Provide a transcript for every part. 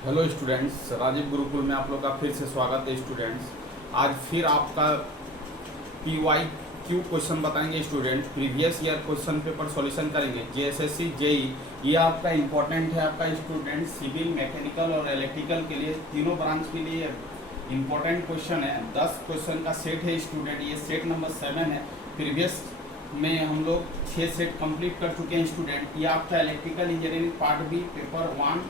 Hello students, Rajiv Gurukul में आप लोग का फिर से स्वागत है। स्टूडेंट्स, आज फिर आपका PYQ क्वेश्चन बताएंगे। Student, previous year question paper solution करेंगे। JSSC JEE ये आपका इम्पोर्टेंट है। आपका स्टूडेंट सिविल, मैकेनिकल और इलेक्ट्रिकल के लिए, तीनों ब्रांच के लिए इम्पोर्टेंट क्वेश्चन है। 10 क्वेश्चन का सेट है। स्टूडेंट, ये सेट नंबर 7 है। प्रीवियस में हम लोग 6 सेट कंप्लीट कर चुके हैं। स्टूडेंट, ये आपका electrical engineering part B paper 1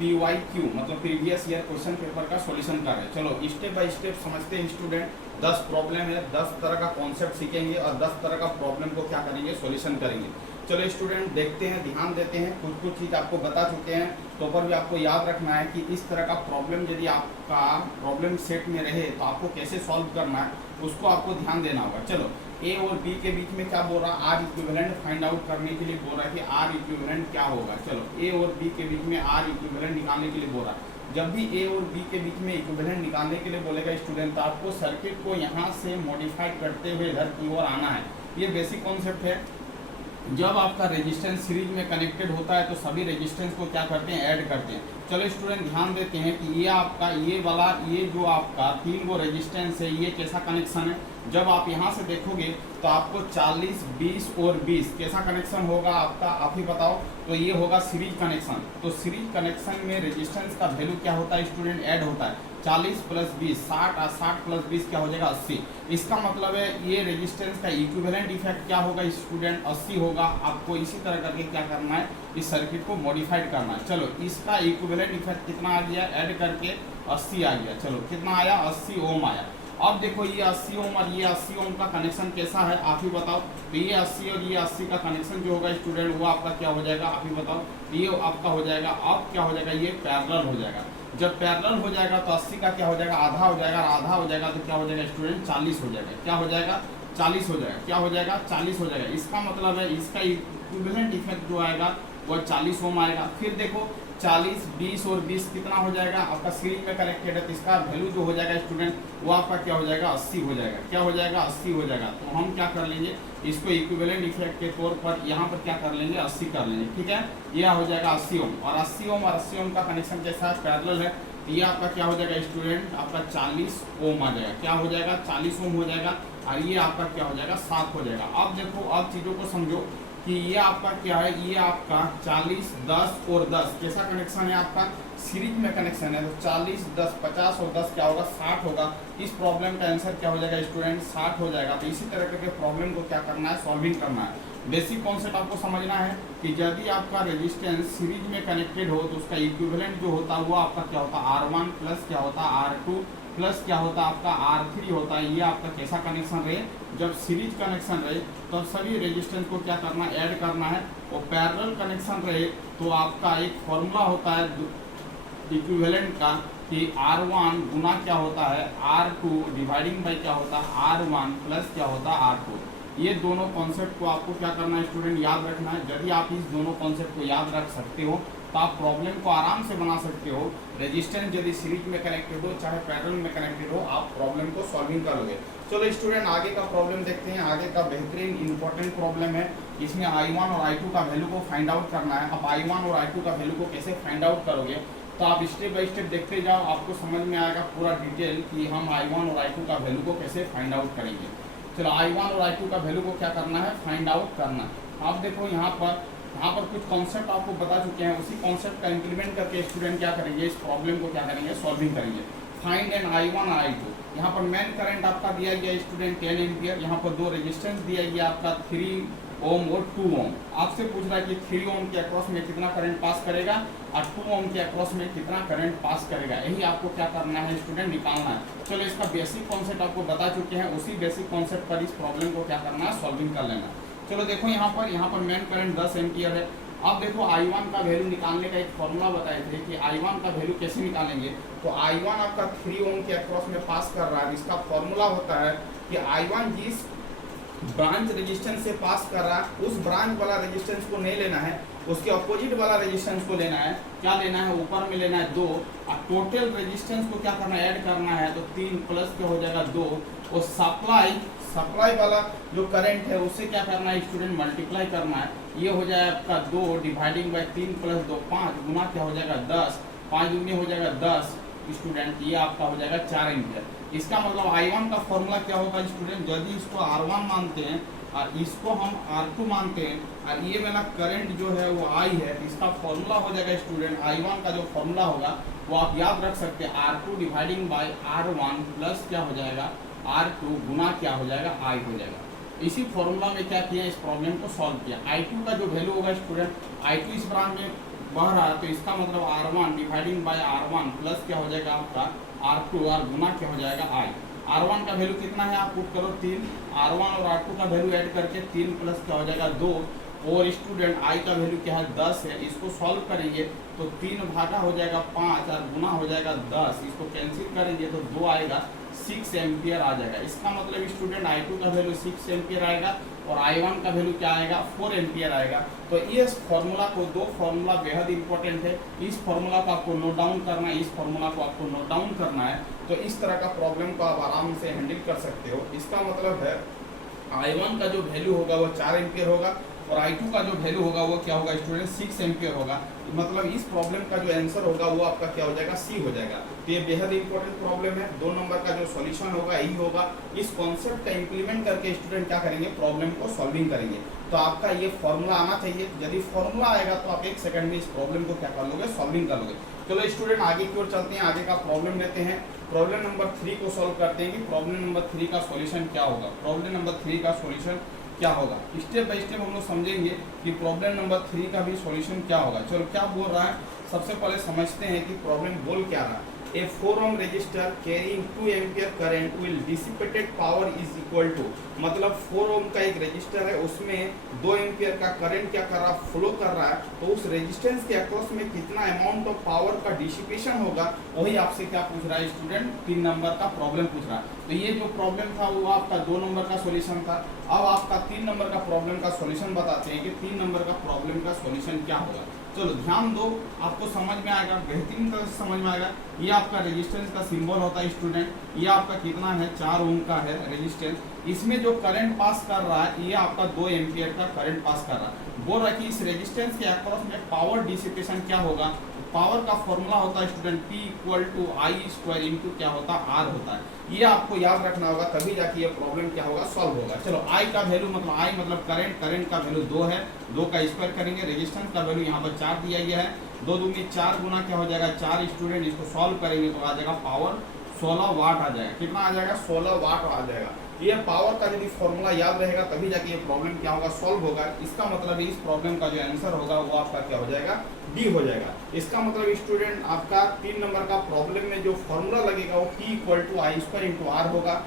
PYQ मतलब प्रीवियस ईयर क्वेश्चन पेपर का सॉल्यूशन कर रहे हैं। चलो स्टेप बाय स्टेप समझते हैं। स्टूडेंट, 10 प्रॉब्लम है, 10 तरह का कॉन्सेप्ट सीखेंगे और 10 तरह का प्रॉब्लम को क्या करेंगे, सॉल्यूशन करेंगे। चलो स्टूडेंट, देखते हैं, ध्यान देते हैं। कुछ चीज़ आपको बता चुके हैं, तो पर भी आपको याद रखना है कि इस तरह का प्रॉब्लम यदि आपका प्रॉब्लम सेट में रहे तो आपको कैसे सॉल्व करना है, उसको आपको ध्यान देना होगा। चलो, ए और बी के बीच में क्या बोल रहा है, आर इक्विवेलेंट फाइंड आउट करने के लिए बोल रहा है कि आर इक्विवेलेंट क्या होगा। चलो, ए और बी के बीच में आर इक्विवेलेंट निकालने के लिए बोल रहा है। जब भी ए और बी के बीच में इक्विवेलेंट निकालने के लिए बोलेगा स्टूडेंट, तो आपको सर्किट को यहाँ से मॉडिफाइड करते हुए इधर की ओर आना है। ये बेसिक कॉन्सेप्ट है। जब आपका रेजिस्टेंस सीरीज में कनेक्टेड होता है तो सभी रेजिस्टेंस को क्या करते हैं, ऐड करते हैं। चलो स्टूडेंट, ध्यान देते हैं कि ये आपका ये वाला, ये जो आपका 3 गो रेजिस्टेंस है, ये कैसा कनेक्शन है। जब आप यहाँ से देखोगे तो आपको 40, 20 और 20 कैसा कनेक्शन होगा आपका, आप ही बताओ। तो ये होगा सीरीज कनेक्शन। तो सीरीज कनेक्शन में रेजिस्टेंस का वैल्यू क्या होता है स्टूडेंट, ऐड होता है। 40 + 20 60 और 60 + 20 क्या हो जाएगा, 80। इसका मतलब है ये रेजिस्टेंस का इक्विवेलेंट इफेक्ट क्या होगा स्टूडेंट, 80 होगा। आपको इसी तरह करके क्या करना है, इस सर्किट को मॉडिफाइड करना है। चलो, इसका इक्विवेलेंट इफेक्ट कितना आ गया, ऐड करके 80 आ गया। चलो, कितना आया, 80 ओम आया। अब देखो, ये 80 ओम और ये 80 ओम का कनेक्शन कैसा है, आप ही बताओ। तो ये 80 और ये 80 का कनेक्शन जो होगा स्टूडेंट, वो आपका क्या हो जाएगा, आप ही बताओ। ये आपका हो जाएगा, अब क्या हो जाएगा, ये पैरेलल हो जाएगा। जब पैरेलल हो जाएगा तो 80 का क्या हो जाएगा, आधा हो जाएगा। आधा हो जाएगा तो क्या हो जाएगा स्टूडेंट, 40 हो जाएगा। क्या हो जाएगा, 40 हो जाएगा। क्या हो जाएगा, 40 हो जाएगा। इसका मतलब है इसका इक्विवेलेंट इफेक्ट जो आएगा वो 40 ओम आएगा। फिर देखो, 40, 20 और 20 कितना हो जाएगा, आपका सीरीज में कनेक्टेड है, तो इसका वैल्यू जो हो जाएगा स्टूडेंट, वो आपका क्या हो जाएगा, 80 हो जाएगा। क्या हो जाएगा, 80 हो जाएगा। तो हम क्या कर लेंगे, इसको इक्विवेलेंट इफेक्ट के तौर पर यहाँ पर क्या कर लेंगे, 80 कर लेंगे। ठीक है, यह हो जाएगा 80 ओम। और 80 ओम और 80 ओम का कनेक्शन कैसा है, पैरेलल है। ये आपका क्या हो जाएगा स्टूडेंट, आपका 40 ओम आ जाएगा। क्या हो जाएगा, 40 ओम हो जाएगा। और ये आपका क्या हो जाएगा, 7 हो जाएगा। अब देखो, अब चीज़ों को समझो कि ये आपका क्या है, ये आपका 40, 10 और 10 कैसा कनेक्शन है, आपका सीरीज में कनेक्शन है। तो 40, 10, 50 और 10 क्या होगा, 60 होगा। इस प्रॉब्लम का आंसर क्या हो जाएगा स्टूडेंट, 60 हो जाएगा। तो इसी तरह करके प्रॉब्लम को क्या करना है, सॉल्विंग करना है। बेसिक कॉन्सेप्ट आपको समझना है कि यदि आपका रेजिस्टेंस सीरीज में कनेक्टेड हो तो उसका इक्विवेलेंट जो होता है वो आपका क्या होता है, R1 प्लस क्या होता है, R2 प्लस क्या होता है, आपका R3 होता है। ये आपका कैसा कनेक्शन रहे, जब सीरीज कनेक्शन रहे तो सभी रेजिस्टेंस को क्या करना है, ऐड करना है। और पैरेलल कनेक्शन रहे तो आपका एक फॉर्मूला होता है इक्विवेलेंट का कि R1 गुना क्या होता है, R2 डिवाइडिंग बाई क्या होता है, R1 प्लस क्या होता है, R2। ये दोनों कॉन्सेप्ट को आपको क्या करना है स्टूडेंट, याद रखना है। यदि आप इस दोनों कॉन्सेप्ट को याद रख सकते हो तो आप प्रॉब्लम को आराम से बना सकते हो। रेजिस्टेंस यदि सीरीज में कनेक्टेड हो चाहे पैरेलल में कनेक्टेड हो, आप प्रॉब्लम को सॉल्विंग करोगे। चलो स्टूडेंट, आगे का प्रॉब्लम देखते हैं। आगे का बेहतरीन इंपॉर्टेंट प्रॉब्लम है। इसमें I1 और I2 का वैल्यू को फाइंड आउट करना है। अब I1 और I2 का वैल्यू को कैसे फाइंड आउट करोगे, तो आप स्टेप बाय स्टेप देखते जाओ, आपको समझ में आएगा पूरा डिटेल कि हम I1 और I2 का वैल्यू को कैसे फाइंड आउट करेंगे। चलो, I1 और I2 का वैल्यू को क्या करना है, फाइंड आउट करना है। आप देखो यहाँ पर कुछ कॉन्सेप्ट आपको बता चुके हैं। उसी कॉन्सेप्ट का इंप्लीमेंट करके स्टूडेंट क्या करेंगे, इस प्रॉब्लम को क्या करेंगे, सॉल्विंग करेंगे। फाइंड एन I1 और I2। यहाँ पर मेन करंट आपका दिया गया स्टूडेंट 10 एम्पियर। यहाँ पर दो रेजिस्टेंस दिया गया आपका 3 ओम और 2 ओम। आपसे पूछ रहा है कि 3 ओम के अक्रॉस में कितना करंट पास करेगा और 2 ओम के अक्रॉस में कितना करंट पास करेगा। यही आपको क्या करना है स्टूडेंट, निकालना है। चलो, इसका बेसिक कॉन्सेप्ट आपको बता चुके हैं। उसी बेसिक कॉन्सेप्ट पर इस प्रॉब्लम को क्या करना है, सॉल्विंग कर लेना। चलो देखो, यहाँ पर मेन करंट 10 एम्पियर है। अब देखो, I1 का वैल्यू निकालने का एक फॉर्मूला बताए थे कि I1 का वैल्यू कैसे निकालेंगे। तो I1 आपका 3 ओम के अक्रॉस में पास कर रहा है। इसका फॉर्मूला होता है कि I1 जिस ब्रांच रेजिस्टेंस से पास कर रहा है उस ब्रांच वाला रेजिस्टेंस को नहीं लेना है, उसके अपोजिट वाला रेजिस्टेंस को लेना है। क्या लेना है, ऊपर में लेना है 2 और टोटल रेजिस्टेंस को क्या करना है, ऐड करना है। तो 3 प्लस क्या हो जाएगा 2 और सप्लाई वाला जो करंट है उससे क्या करना है स्टूडेंट, मल्टीप्लाई करना है। ये हो जाए आपका 2 डिवाइडिंग बाई 3 + 2 5 गुना क्या हो जाएगा 10 5 दूनी हो जाएगा 10 स्टूडेंट, ये आपका हो जाएगा 4 एम्पियर। इसका मतलब I1 का फॉर्मूला क्या होगा स्टूडेंट, यदि इसको R1 मानते हैं और इसको हम R2 मानते हैं और ये वाला करंट जो है वो I है, इसका फॉर्मूला हो जाएगा स्टूडेंट, I1 का जो फॉर्मूला होगा वो आप याद रख सकते हैं R2 dividing by R1 plus क्या हो जाएगा R2 गुना क्या हो जाएगा I हो जाएगा। इसी फॉर्मूला में क्या किया, इस प्रॉब्लम को सॉल्व किया। I2 का जो वैल्यू होगा स्टूडेंट, I2 इस ब्रांच में बह रहा है तो इसका मतलब R1 dividing by R1 plus क्या हो जाएगा आपका R2 और गुना क्या हो जाएगा I। R1 का वैल्यू कितना है आप पुट करो 3, R1 और R2 का वैल्यू ऐड करके 3 प्लस क्या हो जाएगा 2, और स्टूडेंट I का वैल्यू क्या है 10 है। इसको सॉल्व करेंगे तो 3 भागा हो जाएगा 5 और गुना हो जाएगा 10, इसको कैंसिल करेंगे तो 2 आएगा, 6 एम्पियर आ जाएगा। इसका मतलब स्टूडेंट I2 का वैल्यू 6 एम्पियर आएगा और I1 का वैल्यू क्या आएगा 4 एम्पियर आएगा। तो इस फॉर्मूला को, दो फॉर्मूला बेहद इंपॉर्टेंट है, इस फॉर्मूला को आपको नोट डाउन करना है, इस फॉर्मूला को आपको नोट डाउन करना है, तो इस तरह का प्रॉब्लम को आप आराम से हैंडल कर सकते हो। इसका मतलब है I1 का जो वैल्यू होगा वो 4 एम्पियर होगा और I2 का जो वैल्यू होगा वो क्या होगा स्टूडेंट 6 एम्पियर होगा। मतलब इस प्रॉब्लम का जो आंसर होगा वो आपका क्या हो जाएगा C हो जाएगा। तो ये बेहद इंपॉर्टेंट प्रॉब्लम है, 2 नंबर का जो सॉल्यूशन होगा यही होगा। इस कॉन्सेप्ट का इंप्लीमेंट करके स्टूडेंट क्या करेंगे, प्रॉब्लम को सॉल्विंग करेंगे। तो आपका ये फॉर्मूला आना चाहिए, यदि फॉर्मूला आएगा तो आप 1 सेकंड में इस प्रॉब्लम को क्या कर लोगे, सॉल्विंग कर लोगे। चलो स्टूडेंट आगे की ओर चलते हैं, आगे का प्रॉब्लम लेते हैं। प्रॉब्लम नंबर 3 को सॉल्व करते हैं कि प्रॉब्लम नंबर 3 का सॉल्यूशन क्या होगा। प्रॉब्लम नंबर 3 का सॉल्यूशन क्या होगा, स्टेप बाय स्टेप हम लोग समझेंगे कि प्रॉब्लम नंबर 3 का भी सॉल्यूशन क्या होगा। चलो क्या बोल रहा है, सबसे पहले समझते हैं कि प्रॉब्लम बोल क्या रहा है। ए 4 ohm resistor carrying 2 ampere current will dissipated power is equal to, मतलब 4 ohm का एक रेजिस्टर है, उसमें 2 एम्पियर का करंट क्या कर रहा है, फ्लो कर रहा है, तो उस रेजिस्टेंस के अक्रॉस में कितना अमाउंट ऑफ पावर का डिसिपेशन होगा, वही आपसे क्या पूछ रहा है स्टूडेंट, 3 नंबर का प्रॉब्लम पूछ रहा है। तो ये जो प्रॉब्लम था वो आपका 2 नंबर का सॉल्यूशन था। अब आपका 3 नंबर का प्रॉब्लम का सॉल्यूशन बताते हैं कि 3 नंबर का प्रॉब्लम का सॉल्यूशन क्या होगा। चलो ध्यान दो, आपको समझ में आएगा, बेहतरीन तरह से समझ में आएगा। ये आपका रेजिस्टेंस का सिंबल होता है स्टूडेंट, ये आपका कितना है 4 ओम का है रेजिस्टेंस। इसमें जो करंट पास कर रहा है ये आपका 2 एम्पियर का करंट पास कर रहा है। बोल रहा है कि इस रेजिस्टेंस के अक्रॉस में पावर डिसिपेशन क्या होगा। पावर का फॉर्मूला होता है student P equal to I square into क्या होता है R होता है। ये आपको याद रखना होगा, तभी जाके ये प्रॉब्लम क्या होगा, सॉल्व होगा। चलो I का वैल्यू मतलब I मतलब करंट, करंट का वैल्यू 2 है, 2 का स्क्वायर करेंगे। रेजिस्टेंस का वैल्यू यहाँ पर 4 दिया गया है, 2 दूनी 4 गुना क्या हो जाएगा 4 स्टूडेंट। इसको सॉल्व करेंगे तो आ जाएगा पावर 16 वाट आ जाएगा। कितना आ जाएगा 16 वाट आ जाएगा। ये पावर का यदि फॉर्मूला याद रहेगा तभी जाके ये प्रॉब्लम क्या होगा, सॉल्व होगा। इसका मतलब इस प्रॉब्लम का जो आंसर होगा वो आपका क्या हो जाएगा, डी हो जाएगा। इसका मतलब स्टूडेंट आपका 3 नंबर का प्रॉब्लम में जो फॉर्मूला लगेगा वो P equal to I square into R होगा।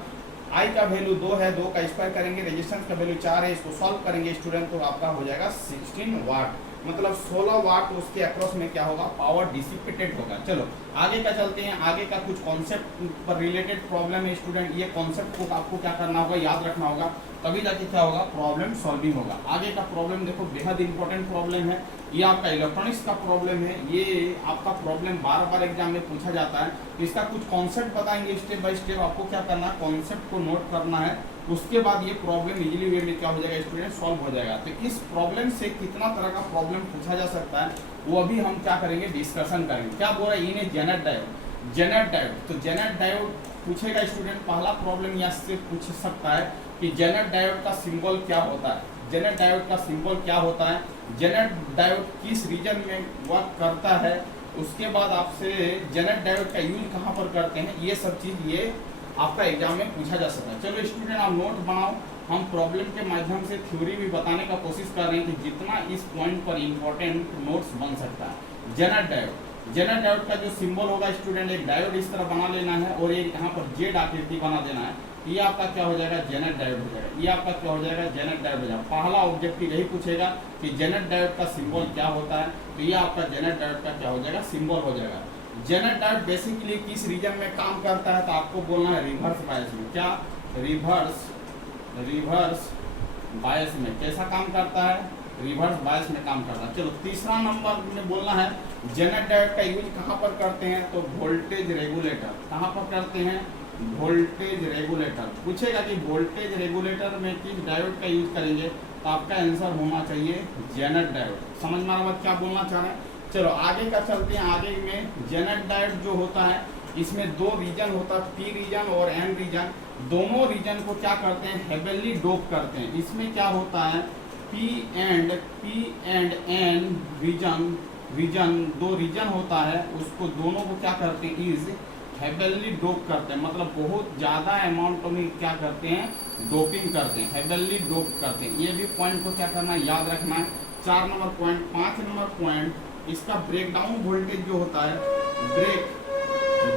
I का वैल्यू 2 है, 2 का स्क्वायर करेंगे, रेजिस्टेंस का वैल्यू 4 है, इसको सॉल्व करेंगे स्टूडेंट तो आपका हो जाएगा 16 वाट, मतलब 16 वाट उसके अक्रॉस में क्या होगा, पावर डिसिपेटेड होगा। चलो आगे का चलते हैं, आगे का कुछ कॉन्सेप्ट पर रिलेटेड प्रॉब्लम है स्टूडेंट। ये कॉन्सेप्ट को आपको क्या करना होगा, याद रखना होगा, तभी जाके क्या होगा, प्रॉब्लम सॉल्विंग होगा। आगे का प्रॉब्लम देखो बेहद इंपॉर्टेंट प्रॉब्लम है, ये आपका इलेक्ट्रॉनिक्स का प्रॉब्लम है। ये आपका प्रॉब्लम बार बार एग्जाम में पूछा जाता है, तो इसका कुछ कॉन्सेप्ट बताएंगे स्टेप बाय स्टेप। आपको क्या करना है, कॉन्सेप्ट को नोट करना है, उसके बाद ये प्रॉब्लम इजीली वे में क्या हो जाएगा स्टूडेंट, सॉल्व हो जाएगा। तो इस प्रॉब्लम से कितना तरह का प्रॉब्लम पूछा जा सकता है वो अभी हम क्या करेंगे, डिस्कशन करेंगे। क्या बोल रहा है, इन्हें जेनेट डायोड, जेनेट डायोड, तो जेनेट डायोड पूछेगा स्टूडेंट। पहला प्रॉब्लम यहाँ से पूछ सकता है कि जेनेट डायोड का सिंबल क्या होता है, जेनेट डायोड का सिंबल क्या होता है, जेनेट डायोड किस रीजन में वर्क करता है, उसके बाद आपसे जेनेट डायोड का यूज कहाँ पर करते हैं, ये सब चीज़ ये आपका एग्जाम में पूछा जा सकता है। चलो स्टूडेंट आप नोट बनाओ, हम प्रॉब्लम के माध्यम से थ्योरी भी बताने का कोशिश कर रहे हैं कि जितना इस पॉइंट पर इंपॉर्टेंट नोट्स बन सकता है। जेनेट डायोड, जेनेट डायोड का जो सिंबल होगा स्टूडेंट, एक डायोड इस तरह बना लेना है और एक यहाँ पर जेड आकृति बना देना है, ये आपका क्या हो जाएगा, जेनेट डायोड हो जाएगा। ये आपका क्या हो जाएगा, जेनेट डायोड हो जाएगा। पहला ऑब्जेक्टिव यही पूछेगा कि जेनेट डायोड का सिंबल क्या होता है, तो ये आपका जेनेट डायोड का क्या हो जाएगा, सिंबल हो जाएगा। जेनेट डायोड बेसिकली किस रीजन में काम करता है, तो आपको बोलना है रिवर्स बायस में। क्या, रिवर्स बायस में कैसा काम करता है, रिवर्स बायस में काम करता है। चलो तीसरा नंबर में बोलना है जेनेट डायोड का यूज कहाँ पर करते हैं, तो वोल्टेज रेगुलेटर। कहाँ पर करते हैं, वोल्टेज रेगुलेटर। पूछेगा कि वोल्टेज रेगुलेटर में किस डायोड का यूज करेंगे, तो आपका आंसर होना चाहिए जेनेट डायोड। समझ में आ रहा क्या बोलना चाह रहे हैं। चलो आगे का चलते हैं। आगे में जेनेट डायोड जो होता है इसमें दो रीजन होता है, पी रीजन और एन रीजन। दोनों रीजन को क्या करते हैं, हेवनली डोप करते हैं। इसमें क्या होता है, पी एंड एन रीजन दो रीजन होता है, उसको दोनों को क्या करते हैं, इज हेवनली डोप करते हैं। मतलब बहुत ज़्यादा अमाउंट में क्या करते हैं, डोपिंग करते हैं, हेवनली डोप करते हैं। ये भी पॉइंट को क्या करना है, याद रखना है। 4 नंबर पॉइंट। 5 नंबर पॉइंट, इसका ब्रेकडाउन वोल्टेज जो होता है,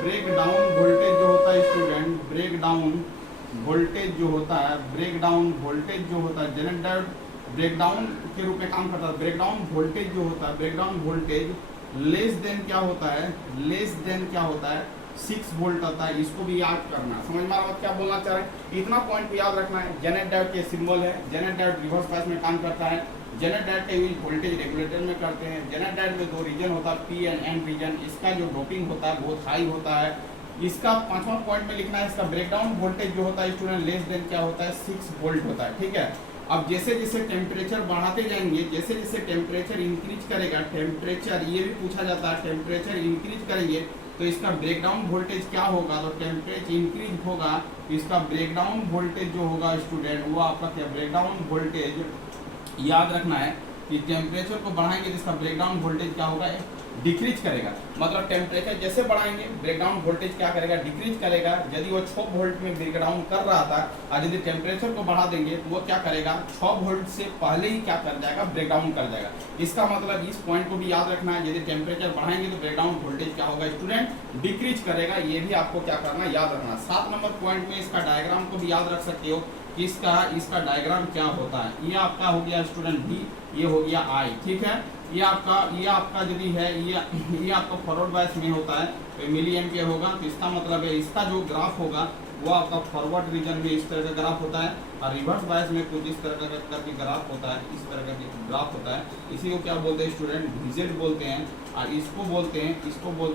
ब्रेकडाउन वोल्टेज जो होता है स्टूडेंट, ब्रेकडाउन वोल्टेज जो होता है, ब्रेकडाउन वोल्टेज जो होता है, जेनेट डायोड ब्रेकडाउन के रूप में काम करता है। ब्रेकडाउन वोल्टेज जो होता है, ब्रेकडाउन वोल्टेज लेस देन क्या होता है, लेस देन क्या होता है, 6 वोल्ट आता है। इसको भी याद करना, समझ में आ रहा है क्या बोलना चाह रहे हैं। इतना पॉइंट को याद रखना है। जेनेट डायोड के सिंबल है, जेनेट डायोड रिवर्स बायस में काम करता है। जेनेट डायोड का यूज वोल्टेज रेगुलेटर में करते हैं। जेनेट डायोड में दो रीजन होता है, पी एंड एन रीजन। इसका जो डोपिंग होता है बहुत हाई होता है। इसका 5वां पॉइंट में लिखना है, इसका ब्रेकडाउन वोल्टेज जो होता है स्टूडेंट, लेस देन क्या होता है, 6 वोल्ट होता है। ठीक है। अब जैसे जैसे टेम्परेचर बढ़ाते जाएंगे, जैसे जैसे टेम्परेचर इंक्रीज करेगा, टेम्परेचर ये भी पूछा जाता है, टेम्परेचर इंक्रीज करेंगे तो इसका ब्रेकडाउन वोल्टेज क्या होगा, तो टेम्परेचर इंक्रीज होगा तो इसका ब्रेकडाउन वोल्टेज जो होगा स्टूडेंट, वो आपका क्या, ब्रेकडाउन वोल्टेज याद रखना है कि टेम्परेचर को बढ़ाएंगे तो इसका ब्रेकडाउन वोल्टेज क्या होगा, डिक्रीज करेगा। मतलब टेम्परेचर जैसे बढ़ाएंगे ब्रेकडाउन वोल्टेज क्या करेगा, डिक्रीज करेगा। यदि वो 6 वोल्ट में ब्रेकडाउन कर रहा था और यदि टेम्परेचर को बढ़ा देंगे तो वो क्या करेगा, 6 वोल्ट से पहले ही क्या कर जाएगा, ब्रेकडाउन कर जाएगा। इसका मतलब इस पॉइंट को भी याद रखना है, यदि टेम्परेचर बढ़ाएंगे तो ब्रेकडाउन वोल्टेज क्या होगा स्टूडेंट, डिक्रीज करेगा। ये भी आपको क्या करना, याद रखना। 7 नंबर पॉइंट में इसका डायग्राम को भी याद रख सकते हो, इसका डायग्राम क्या होता है। ये आपका हो गया स्टूडेंट बी, ये हो गया आई। ठीक है। ये आपका यदि है, ये आपका फॉरवर्ड बायस में होता है तो मिली एम्पियर होगा। तो इसका मतलब है इसका जो ग्राफ होगा वो आपका फॉरवर्ड रीजन में इस तरह का ग्राफ होता है और रिवर्स बायस में कुछ इस तरह का ग्राफ होता है, इस तरह का ग्राफ होता है। इसी को क्या बोलते हैं स्टूडेंट, विजेट बोलते हैं। और इसको बोलते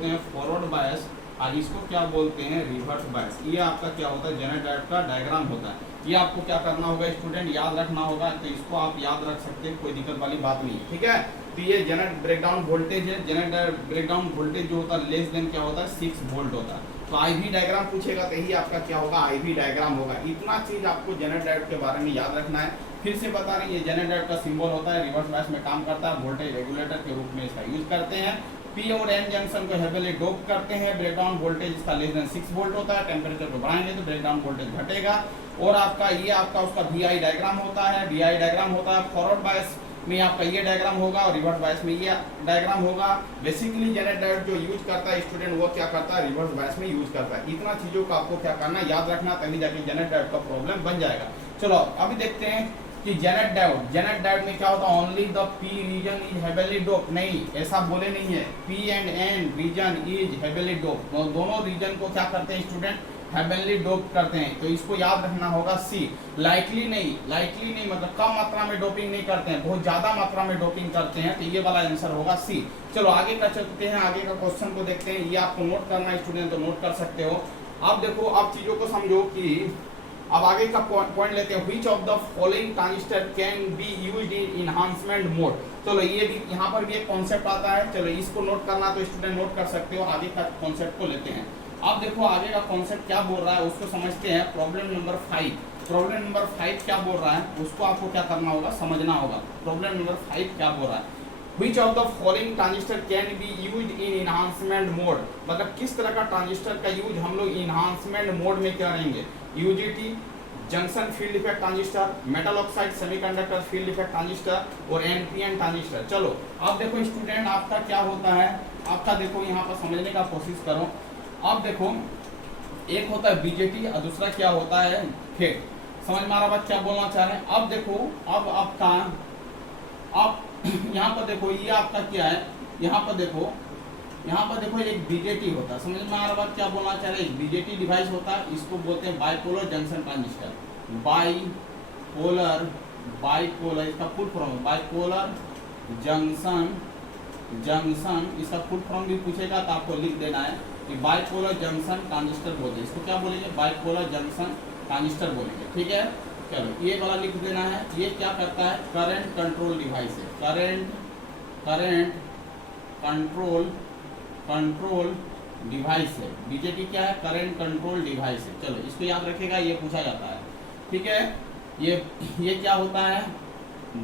हैं फॉरवर्ड बायस और इसको क्या बोलते हैं, रिवर्स बायस। ये आपका क्या होता है, जेनेट डायोड का डायग्राम होता है। ये आपको क्या करना होगा स्टूडेंट, याद रखना होगा। तो इसको आप याद रख सकते हैं, कोई दिक्कत वाली बात नहीं है। ठीक है। तो ये जेनेट ब्रेकडाउन वोल्टेज है। जेनेट ब्रेकडाउन वोल्टेज जो होता है लेस देन क्या होता है, 6 वोल्ट होता है। तो आईवी डायग्राम पूछेगा तो यही आपका क्या होगा, आईवी डायग्राम होगा। इतना चीज आपको जेनेट डायोड के बारे में याद रखना है। फिर से बता रहे हैं, ये जेनेट डायोड का सिंबल होता है, रिवर्स बायस में काम करता है, वोल्टेज रेगुलेटर के रूप में इसका यूज करते हैं। पी और एन जंक्शन को हेवनली डोप करते हैं। ब्रेकडाउन वोल्टेज इसका लेस देन 6 वोल्ट होता है। टेम्परेचर को बढ़ाएंगे तो ब्रेकडाउन वोल्टेज घटेगा। और आपका ये आपका उसका वी डायग्राम होता है, वी डायग्राम होता है। फॉरवर्ड बायस में आपका ये डायग्राम होगा और रिवर्स बायस में ये डायग्राम होगा। बेसिकली जेनेट डायोड जो यूज करता है स्टूडेंट, वो क्या करता है, रिवर्स बायस में यूज करता है। इतना चीजों का आपको क्या करना, याद रखना, तभी जाके जेनेट डायोड का प्रॉब्लम बन जाएगा। चलो अभी देखते हैं कि जेनेट डायोड में क्या होता है, only the P region is heavily doped. नहीं, ऐसा बोले नहीं है। P and N region is heavily doped. दोनों रीजन को क्या करते हैं स्टूडेंट, हेवनली डोप करते हैं। तो इसको याद रखना होगा सी। लाइटली नहीं मतलब कम मात्रा में डोपिंग नहीं करते हैं, बहुत ज्यादा मात्रा में डोपिंग करते हैं। तो ये वाला आंसर होगा सी। चलो आगे का चलते हैं, आगे का क्वेश्चन को देखते हैं। ये आपको नोट करना है स्टूडेंट, तो नोट कर सकते हो। अब देखो, आप चीजों को समझो कि अब आगे का पॉइंट लेते हैं। Which of the following transistor can be used in enhancement mode. चलो ये भी यहाँ पर भी एक कॉन्सेप्ट आता है। चलो इसको नोट करना तो स्टूडेंट नोट कर सकते हो। आगे का कॉन्सेप्ट को लेते हैं। अब देखो आगे का कॉन्सेप्ट क्या बोल रहा है उसको समझते हैं। Problem number 5। प्रॉब्लम नंबर 5 क्या बोल रहा है उसको आपको क्या करना होगा, समझना होगा। प्रॉब्लम नंबर 5 क्या बोल रहा है, Which of the following transistor can be used in enhancement mode. मतलब किस तरह का ट्रांजिस्टर का यूज हम लोग इनहांसमेंट मोड में करेंगे। UGT, junction field effect transistor, metal oxide semiconductor field effect transistor और एनपीएन ट्रांजिस्टर। चलो अब देखो स्टूडेंट, आपका क्या होता है, आपका देखो यहाँ पर समझने का कोशिश करो। अब देखो एक होता है बीजेटी और दूसरा क्या होता है फेट। समझ में आ रहा बात क्या बोलना चाह रहे हैं। अब देखो, अब आपका अब यहाँ पर देखो, ये आपका क्या है, यहाँ पर देखो एक बीजेटी होता है। समझ में आ रहा बात क्या बोलना चाह रहे हैं। बीजेटी डिवाइस होता है, इसको बोलते हैं बाइपोलर जंक्शन ट्रांजिस्टर। बाइपोलर इसका फुल फॉर्म, बाइपोलर जंक्शन इसका फुल फॉर्म भी पूछेगा तो आपको लिख देना है कि बाइपोलर जंक्शन ट्रांजिस्टर बोलते हैं। इसको क्या बोलेंगे, बाइपोलर जंक्शन ट्रांजिस्टर बोलेंगे। ठीक है, चलो ये वाला लिख देना है। ये क्या करता है, करंट कंट्रोल डिवाइस है। करंट कंट्रोल डिवाइस है। बीजेटी क्या है? करंट कंट्रोल डिवाइस है। चलो इसको याद रखेगा, ये पूछा जाता है। ठीक है, ये क्या होता है?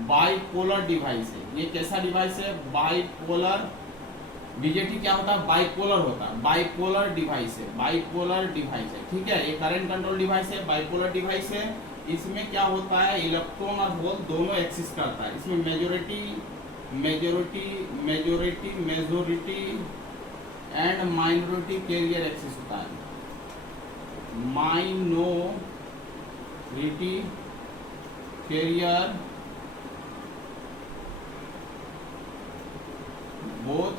बाइपोलर डिवाइस है। ये कैसा डिवाइस है? बाइपोलर। बीजेटी क्या होता है? बाइपोलर होता है। बाइपोलर डिवाइस है, बाइपोलर डिवाइस है। ठीक है, ये करंट कंट्रोल डिवाइस है, बाइपोलर डिवाइस है। इसमें क्या होता है? इलेक्ट्रॉन और होल दोनों एक्सिस करता है। इसमें majority and minority carrier exist होता है। माइनॉरिटी कैरियर both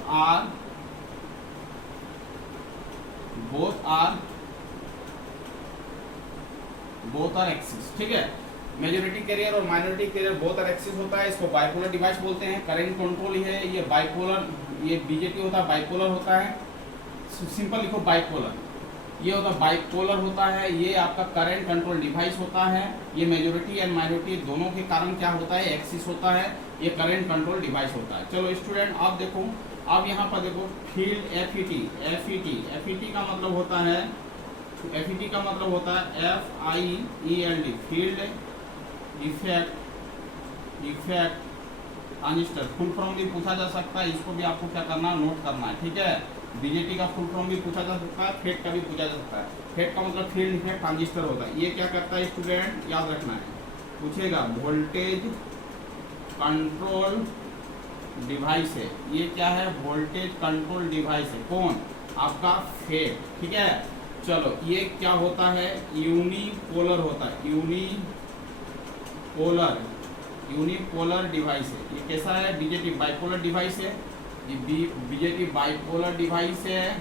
are एक्सिस। ठीक है, मेजॉरिटी कैरियर और minority carrier both are exist होता है। इसको बाइपोलर डिवाइस बोलते हैं। करंट कंट्रोल ही है ये बाइपोलर। ये बीजेटी होता है, बाइपोलर होता है। सिंपल लिखो बाइपोलर। ये होता है बाइपोलर होता है। ये आपका करंट कंट्रोल डिवाइस होता है। ये मेजॉरिटी एंड माइनॉरिटी दोनों के कारण क्या होता है? एक्सिस होता है। ये करंट कंट्रोल डिवाइस होता है। चलो स्टूडेंट आप देखो, अब यहाँ पर देखो फील्ड एफईटी का मतलब होता है, FET का मतलब होता है FIELD, field effect transistor. Full form भी पूछा जा सकता है, इसको भी आपको क्या करना है? नोट करना है। ठीक है, बीजेटी का फुल फॉर्म भी पूछा जा सकता है, फेट का भी पूछा जा सकता है। फेट का मतलब फील्ड इफेक्ट ट्रांजिस्टर होता है। ये क्या करता है स्टूडेंट? याद रखना है, पूछेगा। वोल्टेज कंट्रोल डिवाइस है। ये क्या है? वोल्टेज कंट्रोल डिवाइस है। कौन? आपका फेट। ठीक है, चलो ये क्या होता है? यूनिपोलर होता है। यूनिपोलर डिवाइस है। ये कैसा है? बीजेटी बाइपोलर डिवाइस है। ये बीजेटी बाइपोलर डिवाइस है,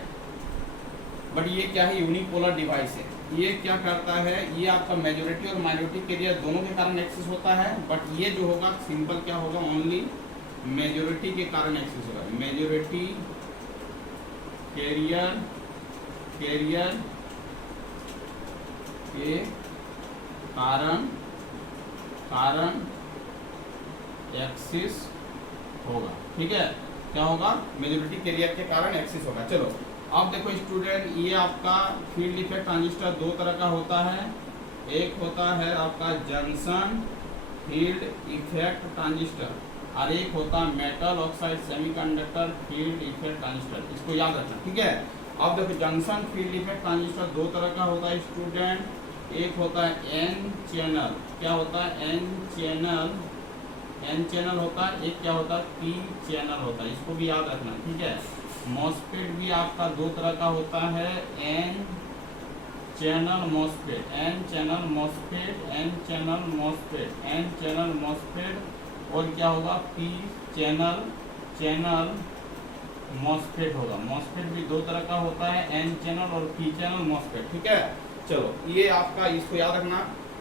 बट ये क्या है? यूनिपोलर डिवाइस है। ये क्या करता है? ये आपका मेजॉरिटी और माइनॉरिटी कैरियर दोनों के कारण एक्सिस होता है, बट ये जो होगा सिंपल क्या होगा? ओनली मेजॉरिटी के कारण एक्सिस होगा। मेजॉरिटी कैरियर के कारण एक्सिस होगा। ठीक है, क्या होगा? मेजॉरिटी कैरियर के कारण एक्सिस होगा। चलो अब देखो स्टूडेंट, ये आपका फील्ड इफेक्ट ट्रांजिस्टर दो तरह का होता है। एक होता है आपका जंक्शन फील्ड इफेक्ट ट्रांजिस्टर और एक होता है metal oxide semiconductor field effect transistor. इसको याद रखना। ठीक है, अब देखो जंक्शन फील्ड इफेक्ट ट्रांजिस्टर दो तरह का होता है स्टूडेंट। एक होता है एन चैनल। क्या होता है? एन चैनल होता है। एक क्या होता है? पी चैनल होता है। इसको भी याद रखना। ठीक है, मॉस्फेट भी आपका दो तरह का होता है। एन चैनल मॉस्फेट और क्या होगा? पी चैनल मॉस्फेट होगा। मॉस्फेट भी दो तरह का होता है, एन चैनल और पी चैनल मॉस्फेट। ठीक है, चलो ये आपका इसको याद रखना।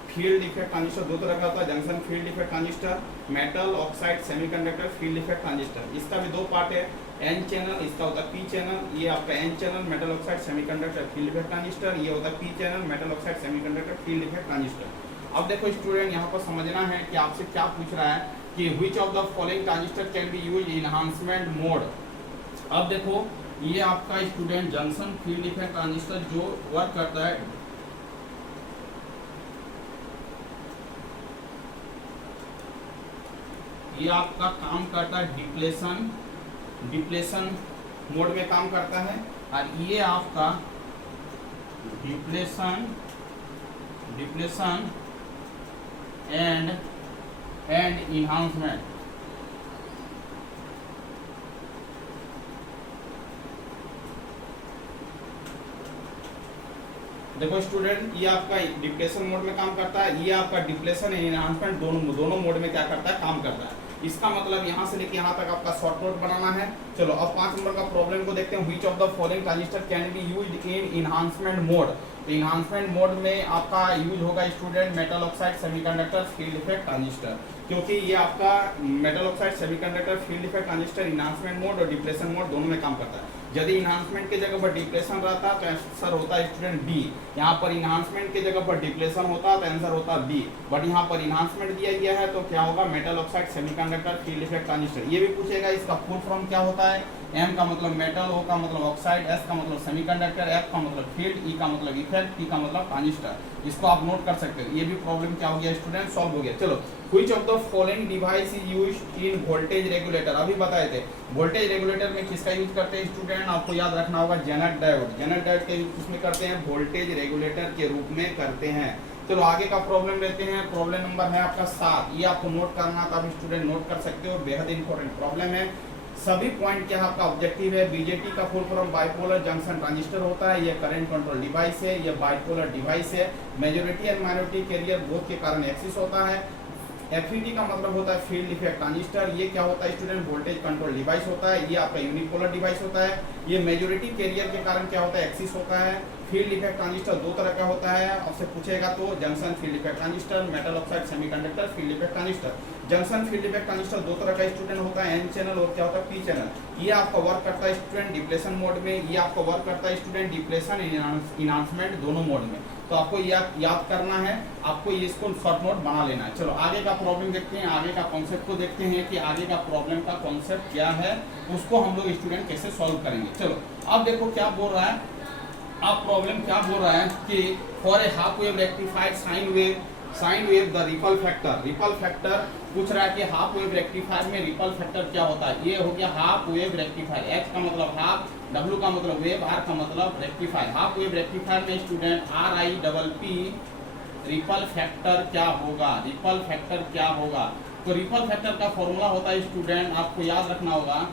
फील्ड इफेक्ट ट्रांजिस्टर दो तरह का होता है, junction field effect transistor, metal oxide semiconductor field effect transistor. इसका भी दो पार्ट है, एन चैनल, इसका होता है पी चैनल। ये आपका n channel metal oxide semiconductor field effect transistor, ये होता है p channel metal oxide semiconductor field effect transistor. अब देखो स्टूडेंट, यहाँ पर समझना है कि आपसे क्या पूछ रहा है कि which of the following transistor can be used in enhancement mode. अब देखो ये आपका student junction field effect transistor जो वर्क करता है, ये आपका काम करता है डिप्लेशन मोड में काम करता है। और ये आपका डिप्लेशन एंड इन्हांसमेंट। देखो स्टूडेंट, ये आपका डिप्लेशन मोड में काम करता है, ये आपका डिप्लेशन एंड एनहांसमेंट दोनों मोड में क्या करता है? काम करता है। इसका मतलब यहाँ से लेके यहाँ तक आपका शॉर्ट नोट बनाना है। चलो अब 5 नंबर का प्रॉब्लम को देखते हैं। Which of the following transistor can be used in enhancement mode. तो इनहांसमेंट मोड में आपका यूज होगा student metal oxide semiconductor field effect transistor, क्योंकि ये आपका metal oxide semiconductor field effect transistor enhancement mode और डिप्लेशन मोड दोनों में काम करता है। यदि इनहांसमेंट की जगह पर डिप्लेशन रहता तो आंसर होता स्टूडेंट बी। यहाँ पर इनहांसमेंट की जगह पर डिप्लेशन होता तो आंसर होता बी, बट यहाँ पर इनहांसमेंट दिया गया है तो क्या होगा? Metal oxide semiconductor field effect transistor. ये भी पूछेगा इसका फुल फॉर्म क्या होता है, M का मतलब मेटल, O का मतलब ऑक्साइड, S का मतलब सेमीकंडक्टर, F का मतलब फील्ड, E का मतलब इफेक्ट, T का मतलब ट्रांजिस्टर। इसको आप नोट कर सकते हो। ये भी प्रॉब्लम क्या हो गया स्टूडेंट, सॉल्व हो गया। चलो, which of the following device is used in voltage regulator, अभी बताए थे वोल्टेज रेगुलेटर में किसका यूज करते हैं स्टूडेंट, आपको याद रखना होगा जेनर डायोड। जेनर डायोड के यूज किसमें करते हैं, वोल्टेज रेगुलेटर के रूप में करते हैं। चलो आगे का प्रॉब्लम लेते हैं। प्रॉब्लम नंबर है आपका 7, ये आपको नोट करना था, आप स्टूडेंट नोट कर सकते हो, बेहद इंपॉर्टेंट प्रॉब्लम है। सभी पॉइंट क्या है आपका ऑब्जेक्टिव है। बीजेटी का full form bipolar junction transistor होता है, ये करंट कंट्रोल डिवाइस है, ये बाइपोलर डिवाइस है। Majority and minority carrier both के कारण एक्सिस होता है। एफईटी का मतलब होता है फील्ड इफेक्ट ट्रांजिस्टर, ये क्या होता है स्टूडेंट, वोल्टेज कंट्रोल डिवाइस होता है, ये आपका यूनिपोलर डिवाइस होता है। ये मेजॉरिटी कैरियर के कारण क्या होता है, एक्सिस होता है। फील्ड इफेक्ट ट्रांजिस्टर दो तरह का होता है, आपसे पूछेगा तो junction field effect transistor, metal oxide semiconductor field effect transistor. Junction field effect transistor दो तरह का स्टूडेंट होता है, एन चैनल और क्या होता है, पी चैनल। ये आपका वर्क करता है स्टूडेंट डिप्लेशन मोड में, ये आपका वर्क करता है स्टूडेंट डिप्लेशन इनहांसमेंट दोनों मोड में। तो आपको याद करना है, आपको ये इसको शॉर्ट नोट बना लेना है। चलो आगे का प्रॉब्लम देखते हैं, आगे का कॉन्सेप्ट को देखते हैं कि आगे का प्रॉब्लम का कॉन्सेप्ट क्या है, उसको हम लोग स्टूडेंट कैसे सॉल्व करेंगे। चलो अब देखो क्या बोल रहा है, अब प्रॉब्लम क्या बोल रहा है कि for a half wave rectified sine wave the ripple factor पूछ रहा है कि हाफ वेव रेक्टिफायर में रिपल फैक्टर क्या होता है। ये हो गया हाफ वेव रेक्टिफायर, एक्स का मतलब हाफ, डब्ल्यू का मतलब वेव, आर का मतलब रेक्टिफायर। हाफ वेव रेक्टिफायर में स्टूडेंट RIPP रिपल फैक्टर क्या होगा, रिपल फैक्टर क्या होगा। तो रिपल फैक्टर का फॉर्मूला होता है स्टूडेंट, आपको याद रखना होगा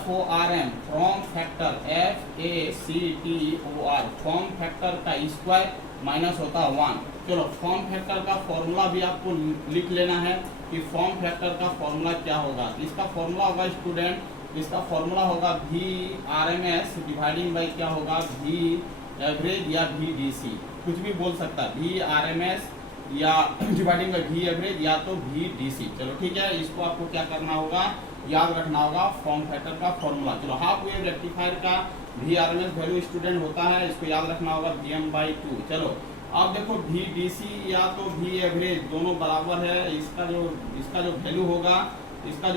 FORM, from factor, FACTOR, form factor का स्क्वायर माइनस होता है 1। चलो फॉर्म फैक्टर का फॉर्मूला भी आपको लिख लेना है कि फॉर्म फैक्टर का फॉर्मूला क्या होगा। इसका फॉर्मूला होगा स्टूडेंट, इसका फॉर्मूला होगा VRMS डिवाइडिंग बाई क्या होगा, V एवरेज या VDC, कुछ भी बोल सकता है, VRMS या डिवाइडिंग बाई V एवरेज या तो VDC। चलो ठीक है, इसको आपको क्या करना होगा, याद रखना होगा फॉर्म फैक्टर का फॉर्मूला। चलो हाफ वेव रेक्टिफायर का VRMS वैल्यू स्टूडेंट होता है, इसको याद रखना होगा Vm/2। चलो अब देखो VDC या तो V एवरेज दोनों बराबर है, इसका जो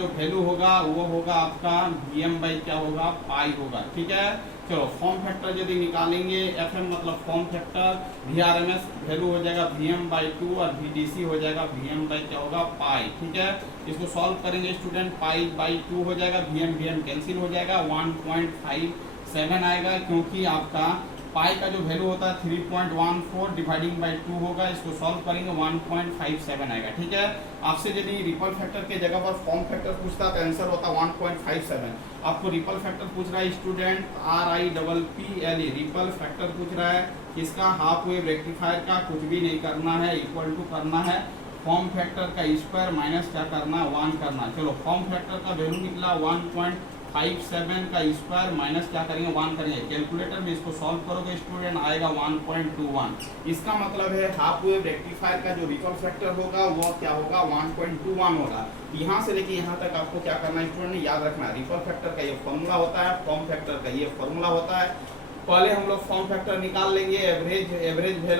वैल्यू होगा वो होगा आपका Vm बाई क्या होगा, पाई होगा। ठीक है, चलो फॉर्म फैक्टर यदि निकालेंगे, FM मतलब फॉर्म फैक्टर, VRMS वैल्यू हो जाएगा Vm/2 और VDC हो जाएगा Vm बाई क्या होगा, पाई। ठीक है, इसको सॉल्व करेंगे स्टूडेंट, पाई/2 हो जाएगा, Vm कैंसिल हो जाएगा, 1.57 आएगा, क्योंकि आपका पाई का जो वैल्यू होता है 3.14 डिवाइडिंग बाई 2 होगा। इसको सॉल्व करेंगे 1.57 आएगा। ठीक है, आपसे यदि रिपल फैक्टर के जगह पर फॉर्म फैक्टर पूछता तो आंसर होता 1.57। आपको रिपल फैक्टर पूछ रहा है स्टूडेंट, RIPPLE रिपल फैक्टर पूछ रहा है किसका, हाफ वेव रेक्टिफायर का। कुछ भी नहीं करना है, इक्वल टू करना है फॉर्म फैक्टर का स्क्वायर माइनस क्या करना, 1 करना। चलो फॉर्म फैक्टर का वैल्यू निकला 1.57 का स्क्वायर माइनस क्या करेंगे, 1 करेंगे। कैलकुलेटर में इसको सॉल्व करोगे स्टूडेंट, आएगा 1.21। इसका मतलब है हाफ वेव रेक्टिफायर का जो रिपल फैक्टर होगा वो क्या होगा, 1.21 होगा। यहाँ से लेके यहाँ तक आपको क्या करना है स्टूडेंट, याद रखना है रिपल फैक्टर का ये फॉर्मूला होता है, फॉर्म फैक्टर का ये फॉर्मूला होता है। पहले हम लोग फॉर्म फैक्टर निकाल लेंगे, एवरेज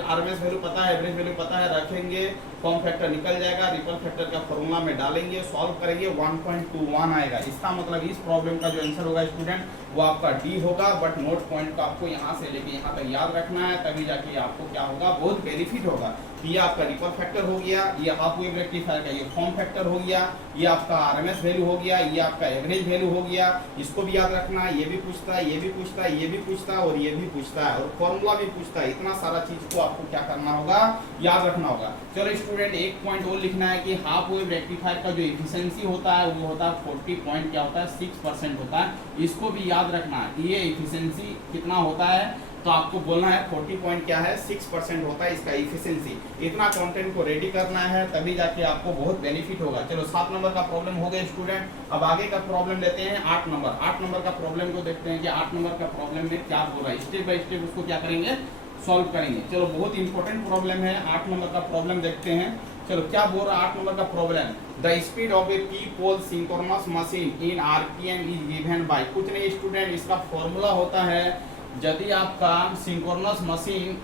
RMS वैल्यू पता है, एवरेज वैल्यू पता है, रखेंगे, फॉर्म फैक्टर निकल जाएगा, रिपल फैक्टर का फॉर्मूला में डालेंगे, सॉल्व करेंगे, 1.21 आएगा। इसका मतलब इस प्रॉब्लम का जो आंसर होगा स्टूडेंट वो आपका D होगा। बट नोट पॉइंट को आपको यहाँ से लेके यहाँ तक याद रखना है, तभी जाके आपको क्या होगा, बहुत बेनिफिट होगा। ये आपका रिपल फैक्टर हो गया, ये हाफ वेव रेक्टिफायर का ये फॉर्म फैक्टर हो गया, ये आपका RMS वैल्यू हो गया, ये आपका एवरेज वैल्यू हो गया। इसको भी याद रखना है, ये भी पूछता है, ये भी पूछता है, ये भी पूछता है और ये भी पूछता है और फॉर्मूला भी पूछता है। इतना सारा चीज को आपको क्या करना होगा, याद रखना होगा। चलो स्टूडेंट एक पॉइंट और लिखना है कि हाफ वेव रेक्टिफायर का जो एफिशिएंसी होता है वो होता है 40.6% होता है। इसको भी याद रखना है, ये एफिशिएंसी कितना होता है, तो आपको बोलना है 40.6% होता है इसका एफिशिएंसी। इतना कंटेंट को रेडी करना है, तभी जाके आपको बहुत बेनिफिट होगा। चलो 7 नंबर का प्रॉब्लम हो गया स्टूडेंट। अब आगे का प्रॉब्लम लेते हैं 8 नंबर। 8 नंबर का प्रॉब्लम को देखते हैं कि 8 नंबर का प्रॉब्लम में क्या बोल रहा है, स्टेप बाय स्टेप उसको क्या करेंगे, सॉल्व करेंगे। चलो बहुत इंपॉर्टेंट प्रॉब्लम है, 8 नंबर का प्रॉब्लम देखते हैं। चलो क्या बोल रहा है 8 नंबर का problem, the speed of a p pole synchronous machine in RPM is given by. कुछ नहीं स्टूडेंट, इसका फॉर्मूला होता है, यदि आपका सिंक्रोनस मशीन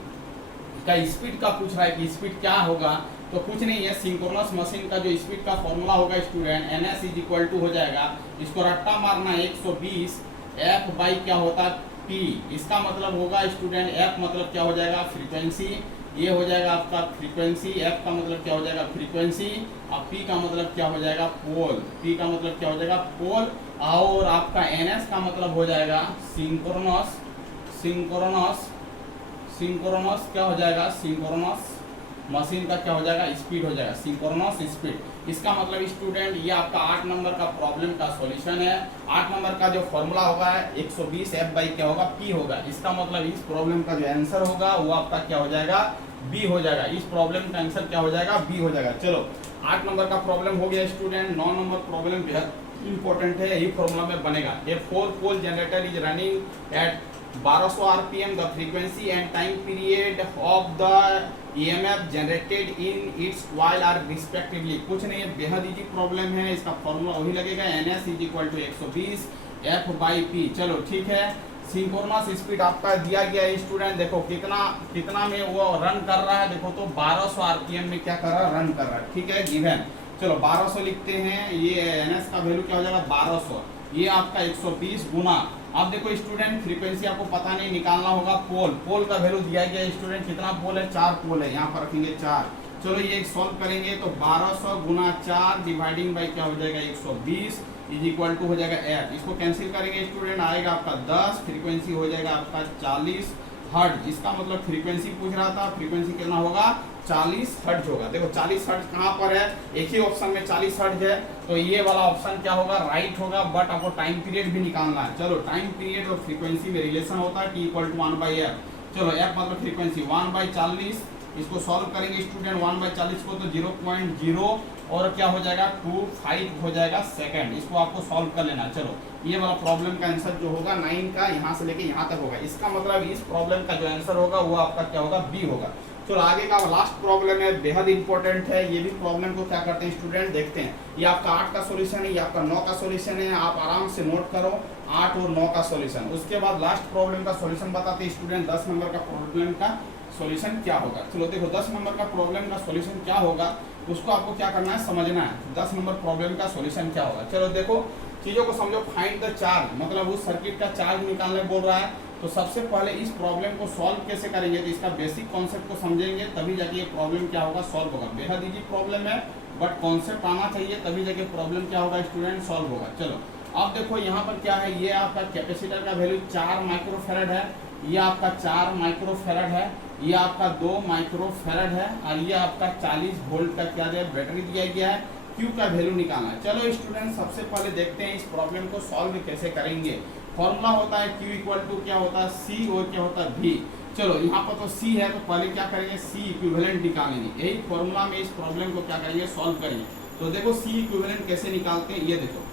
का स्पीड का पूछ रहा है कि स्पीड क्या होगा, तो कुछ नहीं है, सिंक्रोनस मशीन का जो स्पीड का फॉर्मूला होगा student, NS is equal to हो जाएगा, इसको रट्टा मारना 120 एफ बाई क्या होता है पी। इसका मतलब होगा स्टूडेंट एफ मतलब क्या हो जाएगा फ्रीक्वेंसी, ये हो जाएगा आपका फ्रीक्वेंसी, एफ का मतलब क्या हो जाएगा फ्रीक्वेंसी, और पी का मतलब क्या हो जाएगा पोल, पी का मतलब क्या हो जाएगा पोल, और आपका एनएस का मतलब हो जाएगा सिंक्रोनस, सिंक्रोनस, सिंक्रोनस क्या हो जाएगा सिंक्रोनस मशीन का क्या हो जाएगा स्पीड हो जाएगा, सिंक्रोनस स्पीड। इसका मतलब स्टूडेंट ये आपका 8 नंबर का प्रॉब्लम का सॉल्यूशन है। 8 नंबर का जो फॉर्मूला होगा 120 एफ बाई क्या होगा पी होगा। इसका मतलब इस प्रॉब्लम का जो आंसर होगा वो आपका क्या हो जाएगा बी हो जाएगा। इस प्रॉब्लम का आंसर क्या हो जाएगा बी हो जाएगा। चलो 8 नंबर का प्रॉब्लम हो गया स्टूडेंट। 9 नंबर प्रॉब्लम बेहद इंपॉर्टेंट है, यही फॉर्मूला में बनेगा। A 4 pole generator is running at 1200 RPM, the frequency and time period of the EMF generated in its coil are respectively. कुछ नहीं है, बेहद इजी प्रॉब्लम है। इसका फॉर्मूला वही लगेगा NS is equal to 120 F by p. चलो ठीक है, सिंक्रोनस स्पीड आपका दिया गया है स्टूडेंट। देखो कितना में वो रन कर रहा है, देखो तो 1200 आरपीएम में क्या कर रहा है रन कर रहा है। ठीक है गिवन, चलो 1200 लिखते हैं। ये NS का वैल्यू क्या हो जाएगा 1200, ये आपका 120 गुना। अब देखो स्टूडेंट फ्रीक्वेंसी आपको पता नहीं, निकालना होगा पोल। पोल का वैल्यू दिया गया स्टूडेंट, कितना पोल है 4 पोल है, यहाँ पर रखेंगे 4। चलो ये सॉल्व करेंगे तो 1200 गुना 4 डिवाइडिंग बाई क्या हो जाएगा 120 इज इक्वल टू हो जाएगा एफ। इसको कैंसिल करेंगे स्टूडेंट, आएगा आपका 10, फ्रीक्वेंसी हो जाएगा आपका 40 हर्ट्ज। इसका मतलब फ्रीक्वेंसी पूछ रहा था, फ्रीक्वेंसी कितना होगा 40 हर्ट्ज होगा। देखो 40 हर्ट्ज कहाँ पर है, एक ही ऑप्शन में 40 हर्ट्ज है, तो ये वाला ऑप्शन क्या होगा राइट होगा। बट आपको टाइम पीरियड भी निकालना है। चलो टाइम पीरियड और फ्रीक्वेंसी में रिलेशन होता है T equal to 1 by F. चलो एफ मतलब फ्रीक्वेंसी 1 बाई 40, इसको सॉल्व करेंगे स्टूडेंट 1 बाई 40 को तो 0.0 और क्या हो जाएगा 25 हो जाएगा सेकंड। इसको आपको सॉल्व कर लेना। चलो ये वाला प्रॉब्लम का आंसर जो होगा 9 का यहाँ से लेके यहाँ तक होगा। इसका मतलब इस प्रॉब्लम का जो आंसर होगा वो आपका क्या होगा बी होगा। चलो आगे का लास्ट प्रॉब्लम है, बेहद इंपॉर्टेंट है। ये भी प्रॉब्लम को क्या करते हैं स्टूडेंट देखते हैं। ये आपका 8 का सॉल्यूशन है, ये आपका 9 का सॉल्यूशन है। आप आराम से नोट करो 8 और 9 का सॉल्यूशन। उसके बाद लास्ट प्रॉब्लम का सॉल्यूशन बताते हैं स्टूडेंट 10 नंबर का प्रॉब्लम का सॉल्यूशन क्या होगा। चलो देखो 10 नंबर का प्रॉब्लम का सॉल्यूशन क्या होगा उसको आपको क्या करना है समझना है। 10 नंबर प्रॉब्लम का सॉल्यूशन क्या होगा, चलो देखो चीजों को समझो। फाइंड द चार्ज, मतलब उस सर्किट का चार्ज निकालने बोल रहा है। तो सबसे पहले इस प्रॉब्लम को सॉल्व कैसे करेंगे, तो इसका बेसिक कॉन्सेप्ट को समझेंगे तभी जाके ये प्रॉब्लम क्या होगा सॉल्व होगा। बेहद इजी प्रॉब्लम है बट कॉन्सेप्ट आना चाहिए तभी जाके प्रॉब्लम क्या होगा स्टूडेंट सॉल्व होगा। चलो अब देखो यहाँ पर क्या है, ये आपका कैपेसिटर का वैल्यू 4 माइक्रोफैरड है, ये आपका 4 माइक्रोफैरड है, ये आपका 2 माइक्रोफैरड है, और ये आपका 40 वोल्ट का क्या है बैटरी दिया गया है। क्यू का वैल्यू निकालना है। चलो स्टूडेंट सबसे पहले देखते हैं इस प्रॉब्लम को सॉल्व कैसे करेंगे। फॉर्मूला होता है Q इक्वल टू क्या होता है C और क्या होता है V। चलो यहाँ पर तो C है तो पहले क्या करेंगे C इक्विवेलेंट निकालेंगे। यही फॉर्मूला में इस प्रॉब्लम को क्या करेंगे सॉल्व करेंगे। तो देखो C इक्विवेलेंट कैसे निकालते हैं ये देखो।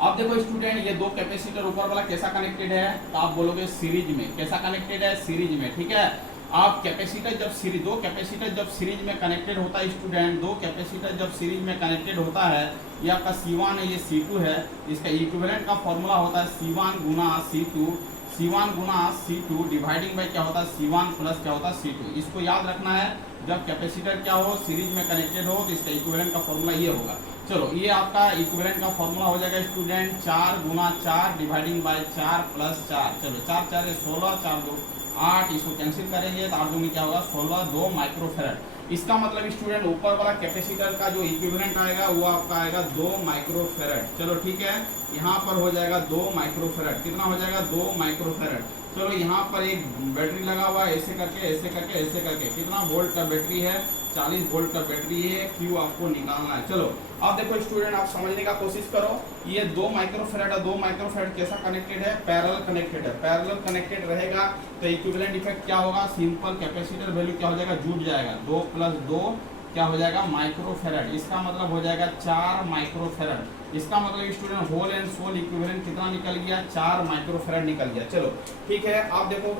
अब देखो स्टूडेंट ये 2 कैपेसिटर ऊपर वाला कैसा कनेक्टेड है, तो आप बोलोगे सीरीज में। कैसा कनेक्टेड है सीरीज में, ठीक है। आप कैपेसिटर जब सीरीज 2 कैपेसिटर जब सीरीज में कनेक्टेड होता है स्टूडेंट, 2 कैपेसिटर जब सीरीज में कनेक्टेड होता है, ये आपका C1 है ये C2 है। इसका इक्विवेलेंट का फॉर्मूला होता है C1 Guna C2, C1 Guna C2 dividing by क्या होता है C1 प्लस क्या होता है C2। इसको याद रखना है, जब कैपेसिटर क्या हो सीरीज में कनेक्टेड हो तो इसका इक्विवेलेंट का फॉर्मूला ये होगा। चलो ये आपका इक्विवेलेंट का फॉर्मूला हो जाएगा student 4 Guna 4 dividing by 4 plus 4। चलो 4 4 16, 4 2 8, इसको कैंसिल करेंगे तो 8 दूनी क्या होगा 16, 2 माइक्रोफैरड। इसका मतलब स्टूडेंट ऊपर वाला कैपेसिटर का जो इक्विवेलेंट आएगा वो आपका आएगा 2 माइक्रोफैरड। चलो ठीक है, यहाँ पर हो जाएगा 2 माइक्रोफैरड। कितना हो जाएगा 2 माइक्रोफैरड। चलो यहाँ पर एक बैटरी लगा हुआ है, ऐसे करके ऐसे करके ऐसे करके कितना वोल्ट का बैटरी है 40 वोल्ट का बैटरी है। क्यू आपको निकालना है। चलो अब देखो स्टूडेंट आप समझने का कोशिश करो। ये 2 माइक्रोफैरड और 2 माइक्रोफैरड कैसा कनेक्टेड है पैरेलल कनेक्टेड है। पैरेलल कनेक्टेड रहेगा तो इक्विवेलेंट इफेक्ट क्या होगा, सिंपल कैपेसिटर वैल्यू क्या हो जाएगा जुड़ जाएगा। 2 प्लस 2 क्या हो जाएगा माइक्रोफैरड। इसका मतलब हो जाएगा 4 माइक्रोफैरड। इसका मतलब student whole and sole equivalent कितना निकल गया 4 माइक्रोफैरड निकल गया। चलो ठीक है, आप देखो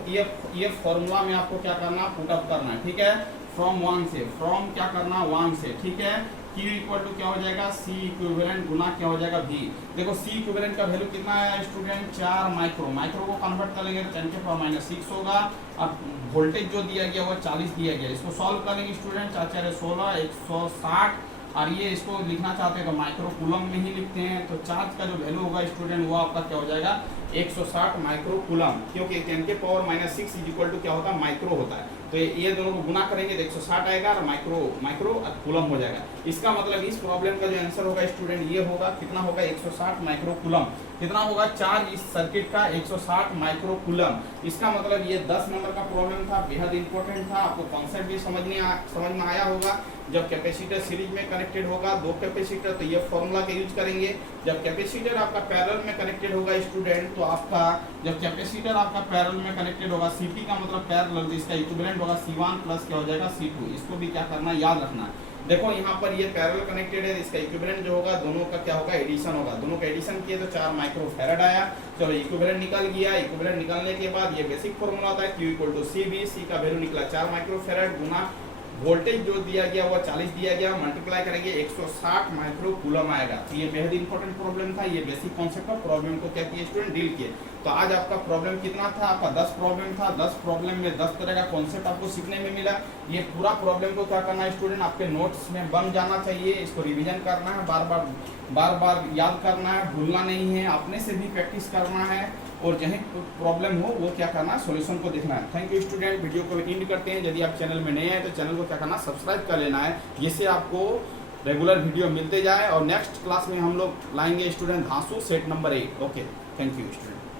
ये फॉर्मूला में आपको क्या करना पुटअप करना है, ठीक है। फ्रॉम 1 से, फ्रॉम क्या करना 1 से, ठीक है। Q इक्वल टू क्या हो जाएगा C इक्विवेलेंट गुना क्या हो जाएगा V। देखो C इक्विवेलेंट का वैल्यू कितना है स्टूडेंट 4 माइक्रो। माइक्रो को कन्वर्ट करेंगे तो 10⁻⁻6 होगा। अब वोल्टेज जो दिया गया वो 40 दिया गया। इसको सॉल्व करेंगे स्टूडेंट 4 4 16, 160 और ये इसको लिखना चाहते हैं तो माइक्रो कूलम में ही लिखते हैं। तो चार्ज का जो वैल्यू होगा स्टूडेंट वो आपका क्या हो जाएगा 160 माइक्रो कूलम, क्योंकि 10 के पावर -6 इज इक्वल टू क्या होता है माइक्रो होता है। तो ये दोनों को गुना करेंगे तो 160 आएगा और माइक्रो कूलम हो जाएगा। इसका मतलब इस प्रॉब्लम का जो आंसर होगा स्टूडेंट ये होगा, कितना होगा 160 माइक्रो कूलम। कितना होगा चार्ज इस सर्किट का 160 माइक्रो कूलम। इसका मतलब ये 10 नंबर का प्रॉब्लम था, बेहद इंपॉर्टेंट था। आपको कॉन्सेप्ट भी समझ में आया होगा। जब कैपेसिटर सीरीज में कनेक्टेड होगा, दो कैपेसिटर, तो ये फॉर्मूला का यूज करेंगे। जब कैपेसिटर आपका पैरेलल में कनेक्टेड होगा स्टूडेंट, तो आपका जब कैपेसिटर आपका पैरेलल में कनेक्टेड होगा, सीपी का मतलब पैरेलल, इसका इक्विवेलेंट होगा C1 प्लस क्या हो जाएगा C2। इसको भी क्या करना याद रखना। देखो यहाँ पर ये पैरेलल कनेक्टेड है, इसका इक्विवेलेंट जो होगा दोनों का क्या होगा एडिशन होगा। दोनों का एडिशन किए तो 4 माइक्रो फैराड आया। चलो इक्विवेलेंट निकल गया। इक्विवेलेंट निकलने के बाद ये बेसिक फॉर्मूला होता है Q = CV। C का वैल्यू निकला 4 माइक्रो फैराड गुना वोल्टेज जो दिया गया वो 40 दिया गया, मल्टीप्लाई करेंगे 160 माइक्रो कूलम आएगा। तो ये बेहद इंपॉर्टेंट प्रॉब्लम था। ये बेसिक कॉन्सेप्ट का प्रॉब्लम को क्या किए स्टूडेंट डील किए। तो आज आपका प्रॉब्लम कितना था, आपका 10 प्रॉब्लम था। 10 प्रॉब्लम में 10 तरह का कॉन्सेप्ट आपको सीखने में मिला। ये पूरा प्रॉब्लम को क्या करना है स्टूडेंट, आपके नोट्स में बन जाना चाहिए। इसको रिविजन करना है, बार बार याद करना है, भूलना नहीं है, अपने से भी प्रैक्टिस करना है, और जहीं प्रॉब्लम हो वो क्या करना है सॉल्यूशन को देखना है। Thank you student. वीडियो को एंड करते हैं। यदि आप चैनल में नए हैं तो चैनल को क्या करना सब्सक्राइब कर लेना है, जिससे आपको रेगुलर वीडियो मिलते जाए। और नेक्स्ट क्लास में हम लोग लाएंगे स्टूडेंट धांसू set number 8। Okay, thank you student.